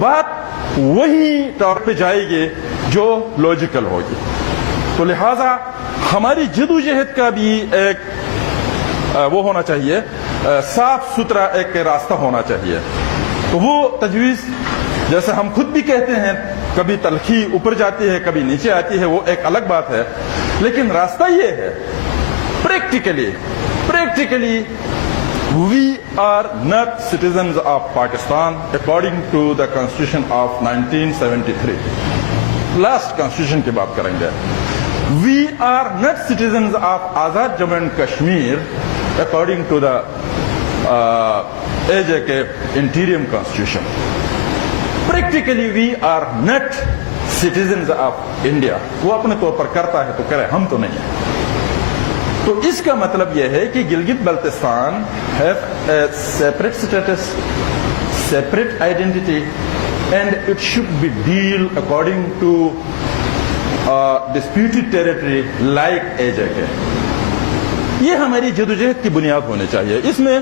بات وہی ٹاپک پہ جائے گی جو لاجیکل ہوگی. تو لہذا ہماری جدوجہد کا بھی ایک وہ ہونا چاہیے, صاف ستھرا ایک راستہ ہونا چاہیے. تو وہ تجویز جیسے ہم خود بھی کہتے ہیں, کبھی تلخی اوپر جاتی ہے کبھی نیچے آتی ہے, وہ ایک الگ بات ہے, لیکن راستہ یہ ہے practically we are not citizens of Pakistan according to the constitution of 1973. last constitution کی بات کریں گے. we are not citizens of Azad Jammu and Kashmir according to the AJK interim constitution. practically we are not citizens of India. وہ اپنے طور پر کرتا ہے تو کرے, ہم تو نہیں. تو اس کا مطلب یہ ہے کہ Gilgit Baltistan have a separate status, separate identity, and it should be dealt according to disputed territory like AJK. یہ ہماری جدوجہد کی بنیاد ہونی چاہیے. اس میں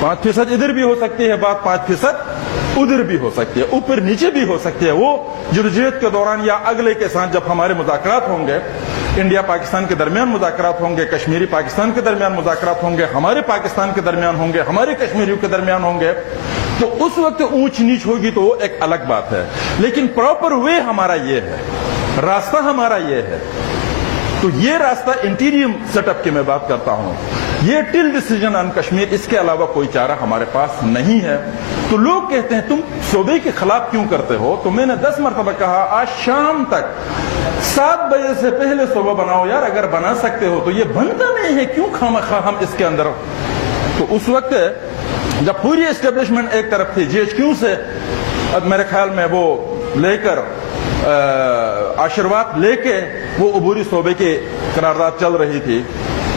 5% ادھر بھی ہو سکتی ہے بات, 5% ادھر بھی ہو سکتی ہے, اوپر نیچے بھی ہو سکتی ہے. وہ جدوجہد کے دوران یا اگلے کے ساتھ جب ہمارے مذاکرات ہوں گے, انڈیا پاکستان کے درمیان مذاکرات ہوں گے, کشمیری پاکستان کے درمیان مذاکرات ہوں گے, ہمارے پاکستان کے درمیان ہوں گے, ہمارے کشمیریوں کے درمیان ہوں گے, تو اس وقت اونچ نیچ ہوگی تو وہ ایک الگ بات ہے. لیکن پراپر وے ہمارا یہ ہے, راستہ ہمارا یہ ہے. تو یہ راستہ انٹیریم سیٹ اپ کی میں بات کرتا ہوں, یہ ٹل ڈیسیجن آن کشمیر, اس کے علاوہ کوئی چارہ ہمارے پاس نہیں ہے. تو لوگ کہتے ہیں تم صوبے کے خلاف کیوں کرتے ہو, تو میں نے 10 مرتبہ کہا آج شام تک 7 بجے سے پہلے صوبہ بناؤ یار, اگر بنا سکتے ہو تو. یہ بنتا نہیں ہے, کیوں خواہ ہم اس کے اندر. تو اس وقت جب پوری اسٹیبلشمنٹ ایک طرف تھی, جی ایچ کیو سے میرے خیال میں وہ لے کر آشرواد لے کے وہ عبوری صوبے کی قرارداد چل رہی تھی,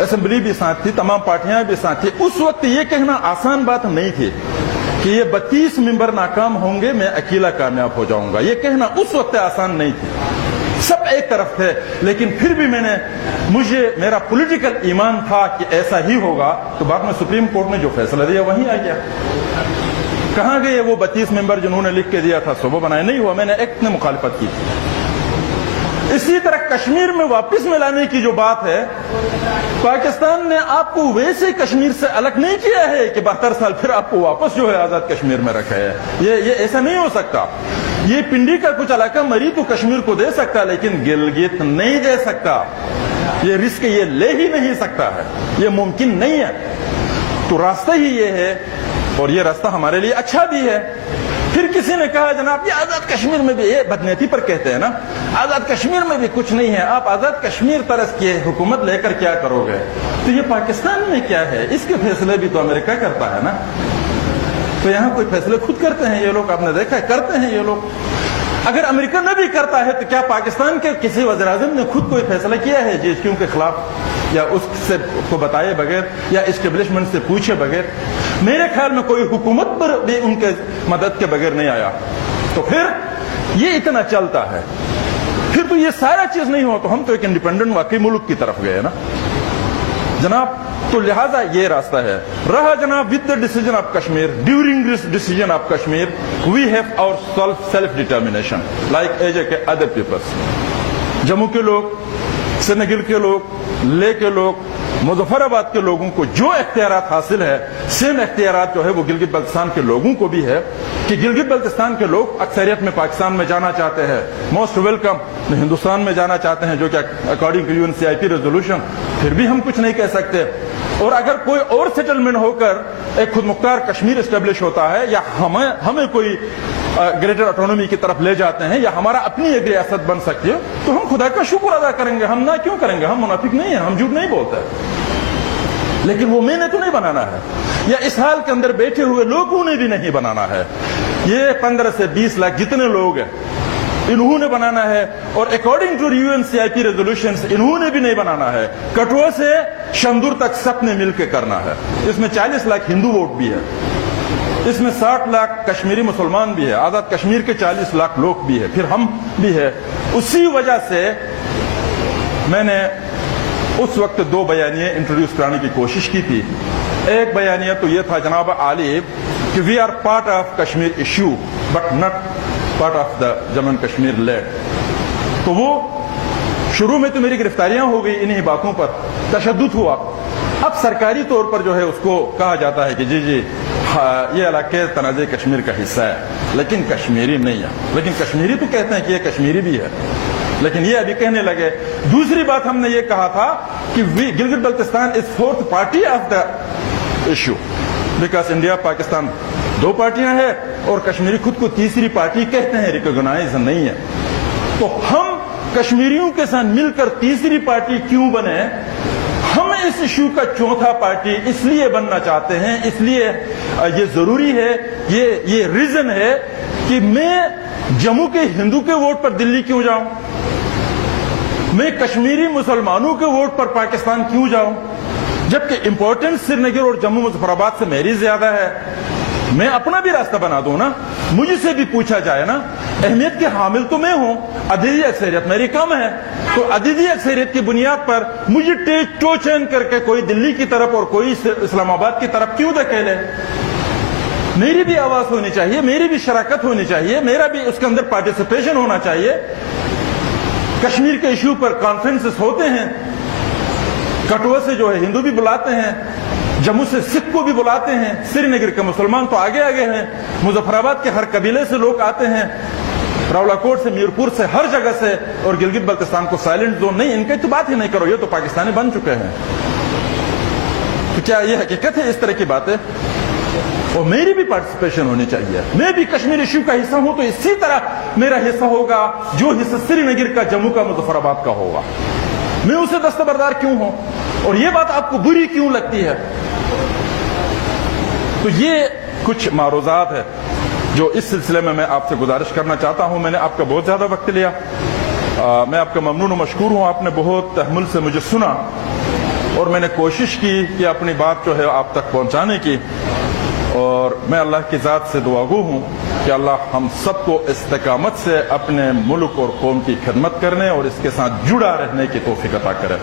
اسمبلی بھی ساتھ تھی, تمام پارٹیاں بھی ساتھ تھی. اس وقت یہ کہنا آسان بات نہیں تھی کہ یہ 32 ممبر ناکام ہوں گے, میں اکیلا کامیاب ہو جاؤں گا. یہ کہنا اس وقت آسان نہیں تھی, سب ایک طرف تھے. لیکن پھر بھی مجھے میرا پولیٹیکل ایمان تھا کہ ایسا ہی ہوگا. تو بعد میں سپریم کورٹ نے جو فیصلہ دیا وہیں آ گیا. کہاں گئے وہ 32 ممبر جنہوں نے لکھ کے دیا تھا صوبہ بنائے؟ نہیں ہوا, میں نے ایکٹ نے مخالفت کی. اسی طرح کشمیر میں واپس میں لانے کی جو بات ہے, پاکستان نے آپ کو ویسے کشمیر سے الگ نہیں کیا ہے کہ 72 سال پھر آپ کو واپس جو ہے آزاد کشمیر میں رکھا ہے. یہ ایسا نہیں ہو سکتا. یہ پنڈی کا کچھ علاقہ مری تو کشمیر کو دے سکتا, لیکن گلگت نہیں دے سکتا. یہ رسک یہ لے ہی نہیں سکتا ہے, یہ ممکن نہیں ہے. تو راستہ ہی یہ ہے, اور یہ راستہ ہمارے لیے اچھا بھی ہے. پھر کسی نے کہا جناب یہ آزاد کشمیر میں بھی, یہ بدنیتی پر کہتے ہیں نا, آزاد کشمیر میں بھی کچھ نہیں ہے, آپ آزاد کشمیر طرز کی حکومت لے کر کیا کرو گے؟ تو یہ پاکستان میں کیا ہے, اس کے فیصلے بھی تو امریکہ کرتا ہے نا. تو یہاں کوئی فیصلے خود کرتے ہیں یہ لوگ, آپ نے دیکھا ہے کرتے ہیں یہ لوگ. اگر امریکہ نہ بھی کرتا ہے تو کیا پاکستان کے کسی وزیر اعظم نے خود کوئی فیصلہ کیا ہے جی ایچ کیو کے خلاف, یا اس سے کو بتائے بغیر, یا اسٹیبلشمنٹ سے پوچھے بغیر؟ میرے خیال میں کوئی حکومت پر بھی ان کے مدد کے بغیر نہیں آیا. تو پھر یہ اتنا چلتا ہے, پھر تو یہ سارا چیز نہیں ہو تو ہم تو ایک انڈیپینڈنٹ واقعی ملک کی طرف گئے نا جناب. تو لہذا یہ راستہ ہے. رہا جناب with the decision of Kashmir, during this decision of Kashmir we have our self determination like AJK other peoples. Jammu کے لوگ, سرنگل کے لوگ, لے کے لوگ, مظفر آباد کے لوگوں کو جو اختیارات حاصل ہے, سیم اختیارات جو ہے وہ گلگت بلتستان کے لوگوں کو بھی ہے. کہ گلگت بلتستان کے لوگ اکثریت میں پاکستان میں جانا چاہتے ہیں, موسٹ ویلکم, ہندوستان میں جانا چاہتے ہیں, جو کہ اکارڈنگ ٹو UNCIP ریزولوشن پھر بھی ہم کچھ نہیں کہہ سکتے. اور اگر کوئی اور سیٹلمنٹ ہو کر ایک خود مختار کشمیر اسٹیبلش ہوتا ہے, یا ہمیں کوئی گریٹر آٹونومی کی طرف لے جاتے ہیں, یا ہمارا اپنی ایک ریاست بن سکتی ہے, تو ہم خدا کا شکر ادا کریں گے. ہم نہ کیوں کریں گے, ہم منافق نہیں ہیں, ہم جھوٹ نہیں بولتے. لیکن وہ میں نے تو نہیں بنانا ہے, یا اس حال کے اندر بیٹھے ہوئے لوگوں نے بھی نہیں بنانا ہے. یہ 15 سے 20 لاکھ جتنے لوگ ہیں انہوں نے بنانا ہے, اور اکارڈنگ ٹو UNCIP ریزولوشنز انہوں نے بھی نہیں بنانا ہے. کٹھوا سے شندور تک سب نے مل کے کرنا ہے. اس میں 40 لاکھ ہندو ووٹ بھی ہے, اس میں 60 لاکھ کشمیری مسلمان بھی ہے, آزاد کشمیر کے 40 لاکھ لوگ بھی ہے, پھر ہم بھی ہے. اسی وجہ سے میں نے اس وقت 2 بیانیے انٹروڈیوس کرانے کی کوشش کی تھی. ایک بیانیہ تو یہ تھا جناب عالی کہ we are part of Kashmir issue but not part of the Jammu and Kashmir land. تو وہ شروع میں تو میری گرفتاریاں ہو گئی انہی باتوں پر، تشدد ہوا. اب سرکاری طور پر جو ہے اس کو کہا جاتا ہے کہ جی یہ علاقے تنازع کشمیر کا حصہ ہے، لیکن کشمیری نہیں ہے. لیکن کشمیری تو کہتے ہیں کہ یہ کشمیری بھی ہے، لیکن یہ ابھی کہنے لگے. دوسری بات ہم نے یہ کہا تھا کہ Gilgit Baltistan is fourth party of the issue, because India Pakistan دو پارٹیاں ہیں اور کشمیری خود کو تیسری پارٹی کہتے ہیں، ریکگنائز نہیں ہے. تو ہم کشمیریوں کے ساتھ مل کر تیسری پارٹی کیوں بنے؟ ہم اس ایشو کا چوتھا پارٹی اس لیے بننا چاہتے ہیں، اس لیے یہ ضروری ہے، یہ ریزن ہے کہ میں جموں کے ہندو کے ووٹ پر دلی کیوں جاؤں، میں کشمیری مسلمانوں کے ووٹ پر پاکستان کیوں جاؤں، جبکہ امپورٹنس سری نگر اور جموں مظفر آباد سے میری زیادہ ہے. میں اپنا بھی راستہ بنا دوں نا، مجھ سے بھی پوچھا جائے نا. اہمیت کے حامل تو میں ہوں، عددی اکثریت میری کم ہے، تو عددی اکثریت کی بنیاد پر مجھے ٹو چین کر کے کوئی دلی کی طرف اور کوئی اسلام آباد کی طرف کیوں دھکیلے؟ میری بھی آواز ہونی چاہیے، میری بھی شراکت ہونی چاہیے، میرا بھی اس کے اندر پارٹیسپیشن ہونا چاہیے. کشمیر کے ایشو پر کانفرنسز ہوتے ہیں، کٹھوعہ سے جو ہے ہندو بھی بلاتے ہیں، جموں سے سکھ کو بھی بلاتے ہیں، سری نگر کے مسلمان تو آگے ہیں، مظفر آباد کے ہر قبیلے سے لوگ آتے ہیں، راولا کوٹ سے، میرپور سے، ہر جگہ سے. اور گلگت بلتستان کو سائلنٹ زون نہیں، ان کی تو بات ہی نہیں کرو، یہ تو پاکستانی بن چکے ہیں. تو کیا یہ حقیقت ہے اس طرح کی باتیں؟ اور میری بھی پارٹیسپیشن ہونی چاہیے. میں بھی کشمیر ایشو کا حصہ ہوں تو اسی طرح میرا حصہ ہوگا جو حصہ سری نگر کا، جموں کا، مظفر آباد کا ہوگا. میں اسے دستبردار کیوں ہوں؟ اور یہ بات آپ کو بری کیوں لگتی ہے؟ تو یہ کچھ معروضات ہے جو اس سلسلے میں آپ سے گزارش کرنا چاہتا ہوں. میں نے آپ کا بہت زیادہ وقت لیا، میں آپ کا ممنون و مشکور ہوں. آپ نے بہت تحمل سے مجھے سنا اور میں نے کوشش کی کہ اپنی بات جو ہے آپ تک پہنچانے کی. اور میں اللہ کی ذات سے دعاگو ہوں کہ اللہ ہم سب کو استقامت سے اپنے ملک اور قوم کی خدمت کرنے اور اس کے ساتھ جڑا رہنے کی توفیق عطا کرے.